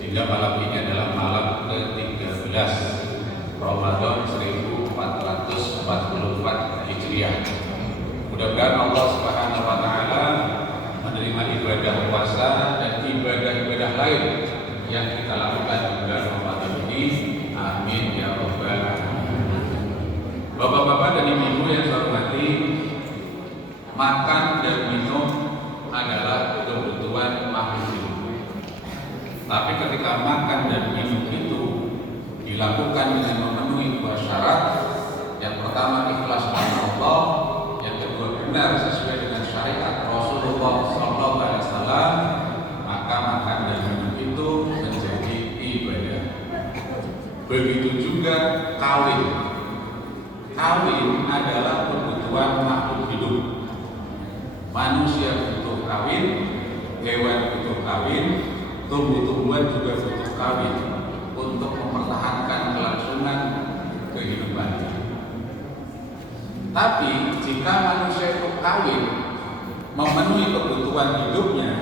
sehingga malam ini adalah malam ke-13 Ramadan 1444 Hijriah. Mudah-mudahan Allah Subhanahu wa taala menerima ibadah puasa dan ibadah-ibadah lain yang kita lakukan di bulan Ramadan ini. Amin ya rabbal alamin. Bapak-bapak dan ibu-ibu yang saya hormati, makan dan minum adalah kebutuhan makhluk hidup. Tapi ketika makan dan minum itu dilakukan dengan memenuhi dua syarat, yang pertama ikhlas karena Allah, yang kedua benar sesuai dengan syariat Rasulullah SAW, maka makan dan minum itu menjadi ibadah. Begitu juga kawin. Kawin adalah kebutuhan makhluk hidup. Manusia butuh kawin, hewan butuh kawin, tumbuh-tumbuhan juga butuh kawin untuk mempertahankan kelangsungan kehidupan. Tapi jika manusia itu kawin memenuhi kebutuhan hidupnya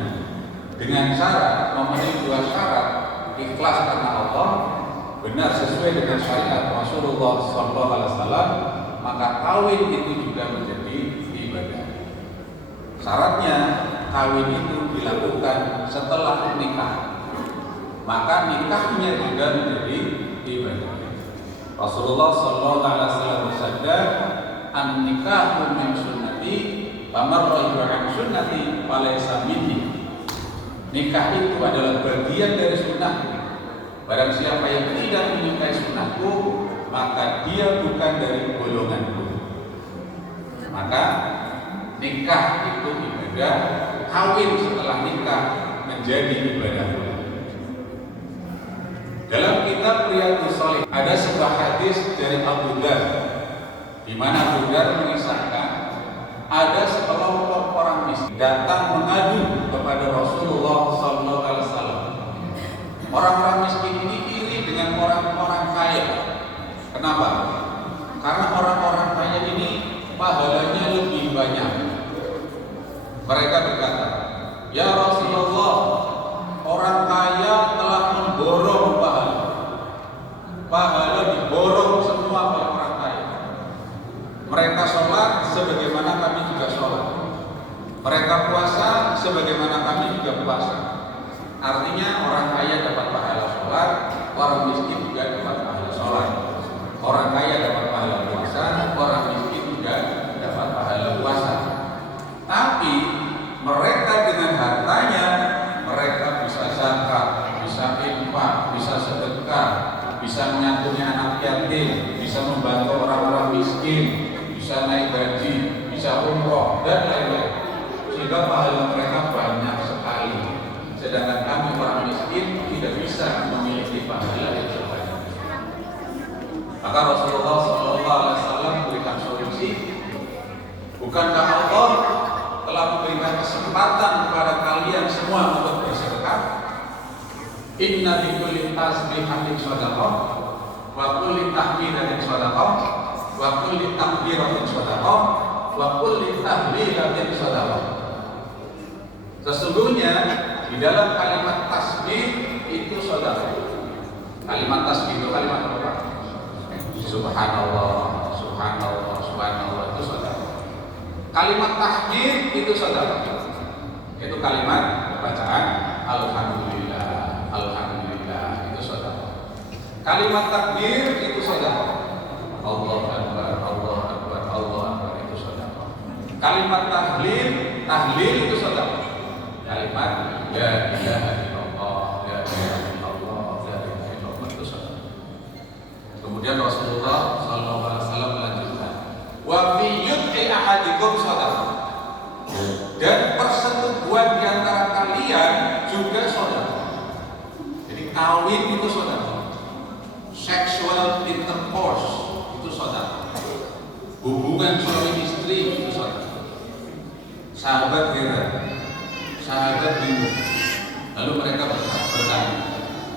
dengan syarat memenuhi dua syarat, ikhlas karena Allah, benar sesuai dengan syariat Rasulullah SAW, maka kawin itu juga menjadi ibadah. Syaratnya kawin itu dilakukan setelah nikah, maka nikahnya juga menjadi ibadah. Rasulullah SAW bersabda, "An-nikahu min sunnati, faman raghiba an sunnati falaysa minni." Nikah itu adalah bagian dari sunnah. Barang siapa yang tidak menyukai sunnahku, maka dia bukan dari golonganku. Maka nikah itu ibadah, kawin setelah nikah menjadi ibadah pula. Dalam kitab Riyadhus Shalihin ada sebuah hadis dari Abu Dzar, di mana Abu Dzar mengisahkan ada sekelompok orang miskin datang mengadu kepada Rasulullah SAW. Orang-orang miskin ini iri dengan orang-orang kaya. Kenapa? Karena orang-orang kaya ini pahalanya lebih banyak. Mereka berkata, "Ya Rasulullah, orang kaya telah memborong pahala. Pahala diborong semua oleh orang kaya. Mereka sholat sebagaimana kami juga sholat. Mereka puasa sebagaimana kami juga puasa." Artinya orang kaya dapat pahala sholat, orang miskin juga dapat pahala sholat. Orang kaya dapat pahala puasa, orang miskin juga dapat pahala puasa. Tapi mereka dengan hartanya, mereka bisa zakat, bisa infak, bisa sedekah, bisa menyantuni anak yatim, bisa membantu orang-orang miskin, bisa naik haji, bisa umroh dan lain-lain. Sehingga pahala mereka banyak sekali. Sedangkan kami orang miskin tidak bisa memiliki pahala yang sebanyak. Maka Rasulullah SAW memberikan solusi. Bukankah Allah telah memberikan kesempatan kepada kalian semua untuk bersedekah? Inna likulli tasbihatin shadaqah, wa kulli tahmidatin shadaqah, wa kulli takbiratin shadaqah, wa kulli tahlilatin shadaqah. Sesungguhnya di dalam kalimat tasbih itu sedekah. Kalimat tasbih itu kalimat apa? Subhanallah, subhanallah, subhanallah itu sedekah. Kalimat tahmid itu sedekah. Itu kalimat bacaan alhamdulillah, alhamdulillah itu sedekah. Kalimat takbir itu sedekah. Allahu akbar, Allahu akbar, Allahu akbar itu sedekah. Kalimat tahlil itu sedekah. Kalimat la ilaha illallah, la ilaha illallah, la ilaha illallah itu sedekah. Kemudian Rasulullah SAW melanjutkan, wa fi yud'i ahadikum sedekah. Dan persetubuhan di antara kalian juga sedekah. Jadi kawin itu sedekah. Sexual intercourse itu sedekah. Hubungan suami istri itu sedekah. Sahabat heran, sahabat bingung. Lalu mereka bertanya,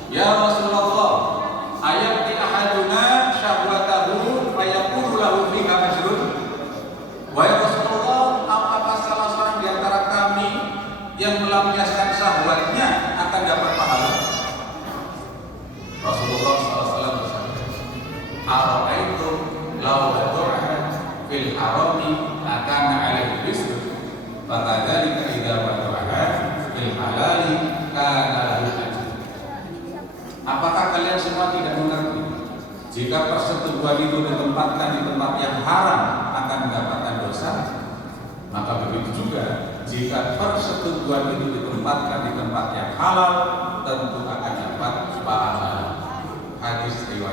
"Ya Rasulullah, ayati ahaduna syahwatahu fa yaqulu lahu fiha ajrun?" Wahai Rasulullah, apakah salah seorang di antara kami yang melampiaskan syahwatnya akan dapat pahala? al-harami akan alaihi wisr, fakadzalika idza waqa'a fil halali kana lahu ajr. Apakah kalian semua tidak mengerti? Jika persetubuhan itu ditempatkan di tempat yang haram akan mendapatkan dosa, maka begitu juga jika persetubuhan itu ditempatkan di tempat yang halal tentu akan dapat pahala. Hadis riwayat